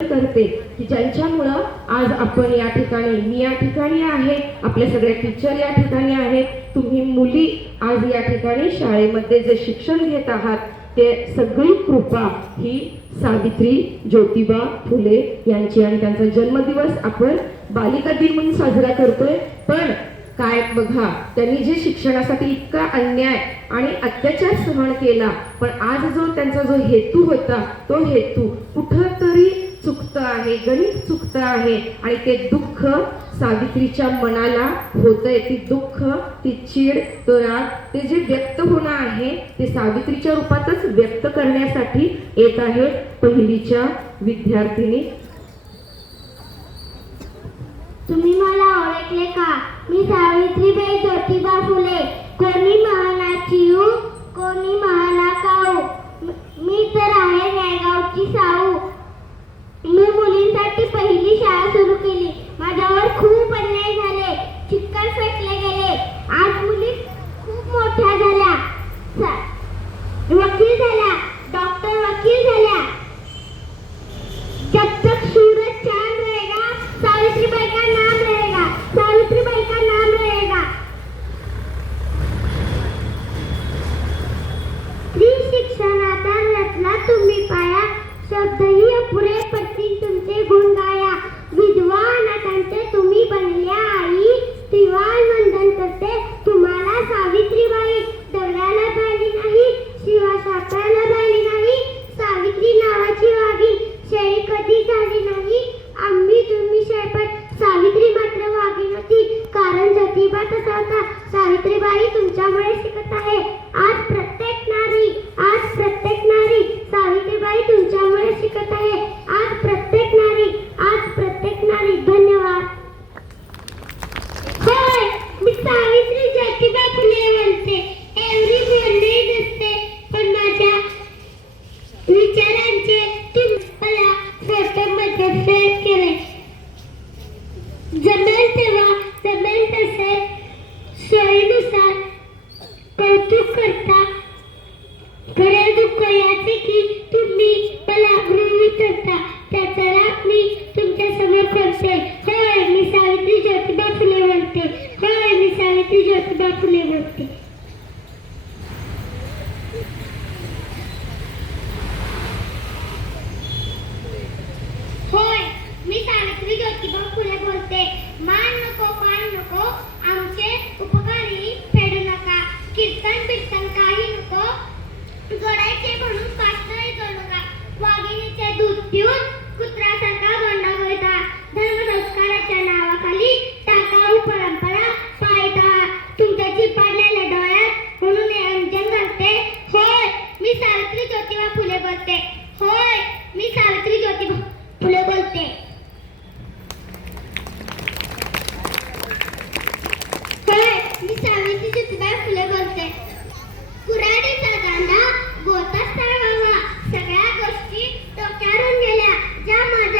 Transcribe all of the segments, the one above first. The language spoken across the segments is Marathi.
करते की ज्यांच्यामुळं आज आपण या ठिकाणी, मी या ठिकाणी आहे, आपल्या सगळ्या टीचर या ठिकाणी आहेत, तुम्ही मुली आज या ठिकाणी शाळेमध्ये जे शिक्षण घेत आहात ते सगळी कृपा ही सावित्री ज्योतिबा फुले यांची, आणि त्यांचा जन्मदिवस आपण बालिका दिन म्हणून साजरा करतोय. पण काय बघा, त्यांनी जे शिक्षणासाठी इतका अन्याय आणि अत्याचार सहन केला, पण आज जो त्यांचा जो हेतू होता तो हेतू कुठंतरी चुकतं आहे, गणित चुकतं आहे, आणि ते दुःख सावित्रीच्या मनाला होतंय. ती दुःख, ती चीड, तो राग, ते जे व्यक्त होणं आहे ते सावित्रीच्या रूपातच व्यक्त करण्यासाठी येत आहे पहिलीच्या विद्यार्थिनी. तुम्ही मला ओळखले का? मी सावित्रीबाई ज्योतिबा फुले. कोणी महाना चिऊ, कोणी महाना काऊ. मी तर आहे नायगावची साऊ. मी मुलींसाठी पहिली शाळा सुरू केली. माझ्यावर खूप अन्याय झाले, चिक्कार फेकले गेले. आज मुली खूप मोठ्या झाल्या, वकील झाल्या, डॉक्टर वकील झाल्या. जब तक सूरज चांद रहेगा सावित्रीबाई का नाम रहेगा, सावित्रीबाई का नाम रहेगा. स्त्री शिक्षणाचा रचला तुम्ही पाया, शब्दही अपुरे पडतील तुमचे गुण गाया. विधवा अनाथांचे तुम्ही बनल्या आई, दिवाळ वंदन करते तुम्हाला सावित्रीबाई. दगडाला पाहिली नाही, शिवा सापळाला पाहिली नाही, सावित्री नावाची वाघीण शेळी कधी झाली नाही. आम्ही तुम्ही शेळपट, सावित्री मात्र वाघीण होती, कारण ज्योतिबा तसा होता. सावित्रीबाई तुमच्यामुळे शिकत आहे आज प्रत्येक नारी, आज प्रत्येक नारी. सावित्रीबाई तुमच्यामुळे शिकत आहे आज प्रत्येक नारी, आज प्रत्येक नारी. धन्यवाद. होय, मी सावित्री ज्योतिबा फुले बोलते. एवढी बोलली नसते, पण माझ्या विचारांचे तुम्हाला फोटोमध्ये सेव्ह केले. जमेल तेव्हा, जमेल तसे सोयीनुसार कौतुक करता. खरे दुःख याचे की तुम्ही मला गृहीत धरता, त्याचा राग मी तुमच्या समोर करते. होय, मी सावित्री ज्योतिबा फुले बोलते. होय, मी सावित्री ज्योतिबा फुले बोलते. होय, मी सावित्री ज्योतिबा फुले बोलते. मान नको, पान नको, आमचे उपकारही फेडू नका. कीर्तन बिर्तन काही नको, जोडायचे म्हणून पाचही जोडू नका. वाघिणीचे दूध पिऊन कुत्र्यासारखा गोंडा घोळता. धर्मसंस्काराच्या नावाखाली टाकाऊ परंपरा पाळता. तुमच्या चिपाडलेल्या डोळ्यात म्हणून हे अंजन घालते. होय, मी सावित्री ज्योतिबा फुले बोलते. होय, मी सावित्री ज्योतिबा फुले बोलते. होय, मी सावित्री ज्योतिबा फुले बोलते. कुऱ्हाडीचा दांडा गोताच तळवावा, सगळ्या गोष्टी डोक्यावरून गेल्या ज्या माझ्या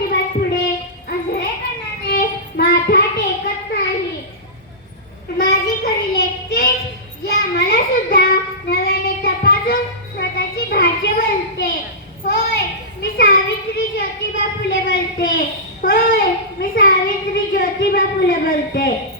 ज्योतिबापुढे अधळेपणाने माथा टेकत नाही. माझी खरी लेक तीच जी आम्हाला सुद्धा नव्याने तपासून स्वतःची भाषा बोलते. होय, मी सावित्री ज्योतिबा फुले बोलते. होय, मी सावित्री ज्योतिबा फुले बोलते.